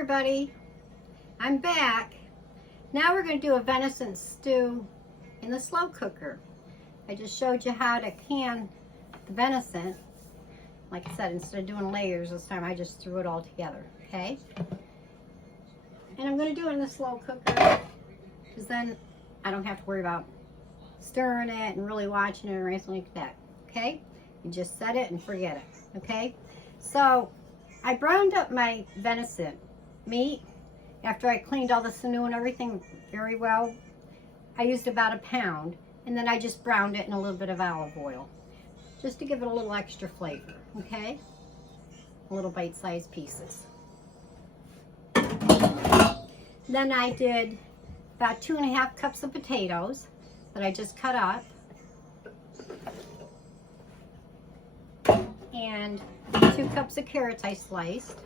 everybody, I'm back. Now we're going to do a venison stew in the slow cooker. I just showed you how to can the venison. Like I said, instead of doing layers this time, I just threw it all together, okay? And I'm going to do it in the slow cooker because then I don't have to worry about stirring it and really watching it or anything like that, okay? You just set it and forget it, okay? So I browned up my venison meat after I cleaned all the sinew and everything very well. I used about 1 pound, and then I just browned it in a little bit of olive oil just to give it a little extra flavor, okay? Little bite-sized pieces. Then I did about 2½ cups of potatoes that I just cut up, and 2 cups of carrots I sliced,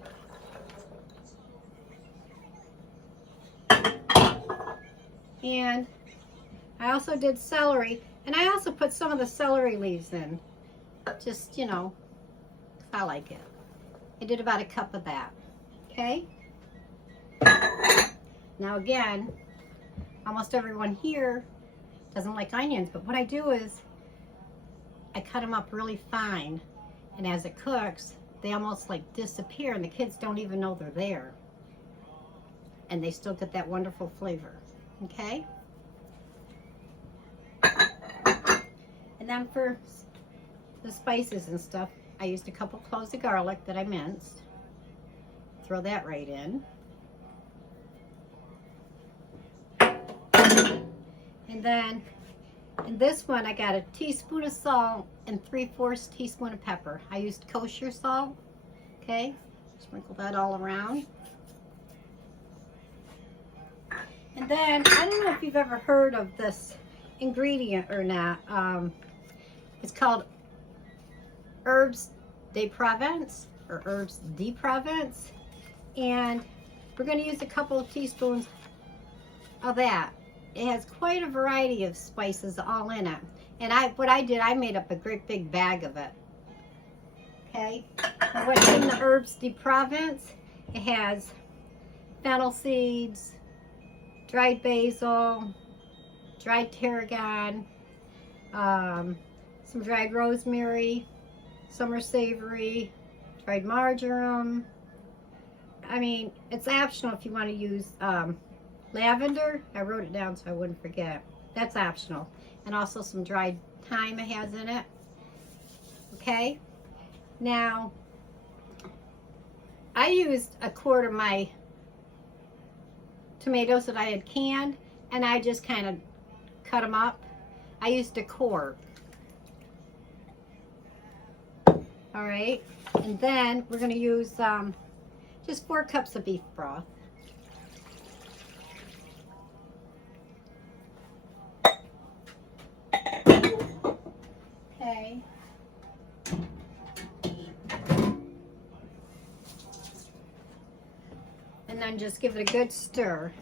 and I also did celery, and I also put some of the celery leaves in, just, you know, if I like it. I did about 1 cup of that, okay? Now again, almost everyone here doesn't like onions, but what I do is I cut them up really fine, and as it cooks, they almost like disappear, and the kids don't even know they're there. And they still get that wonderful flavor, okay? And then for the spices and stuff, I used a couple cloves of garlic that I minced. Throw that right in. And then in this one, I got 1 teaspoon of salt and 3/4 teaspoon of pepper. I used kosher salt, okay? Sprinkle that all around. And then, I don't know if you've ever heard of this ingredient or not. It's called herbes de Provence, or herbes de Provence. And we're going to use a couple of teaspoons of that. It has quite a variety of spices all in it. And what I did, I made up a great big bag of it. Okay? And what's in the herbes de Provence? It has fennel seeds, dried basil, dried tarragon, some dried rosemary, summer savory, dried marjoram. I mean, it's optional if you want to use lavender. I wrote it down so I wouldn't forget. That's optional. And also some dried thyme it has in it. Okay? Now, I used 1/4 of my tomatoes that I had canned, and I just kind of cut them up. I used 1/4. All right, and then we're going to use just 4 cups of beef broth. Okay. And then just give it a good stir.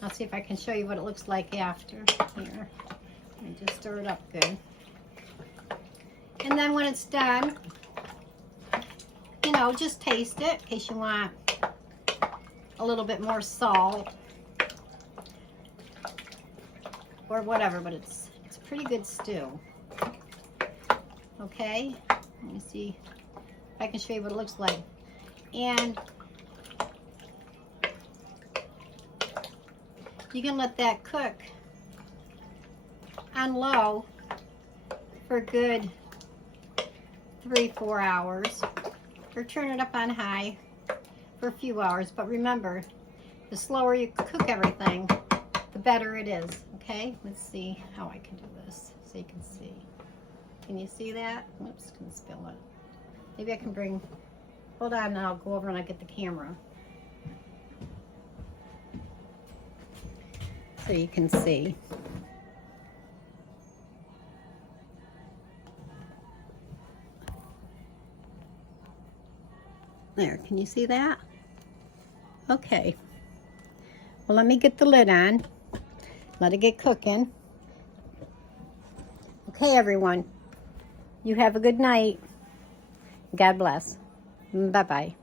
I'll see if I can show you what it looks like after. Here, let me just stir it up good. And then when it's done, you know, just taste it in case you want a little bit more salt or whatever, but it's a pretty good stew. Okay, let me see if I can show you what it looks like. And you can let that cook on low for a good 3-4 hours, or turn it up on high for a few hours. But remember, the slower you cook everything, the better it is. Okay, let's see how I can do this so you can see. Can you see that? Oops, gonna spill it. Maybe I can bring, hold on, and I'll go over and I'll get the camera so you can see. There, can you see that? Okay. Well, let me get the lid on. Let it get cooking. Okay, everyone. You have a good night. God bless. Bye-bye.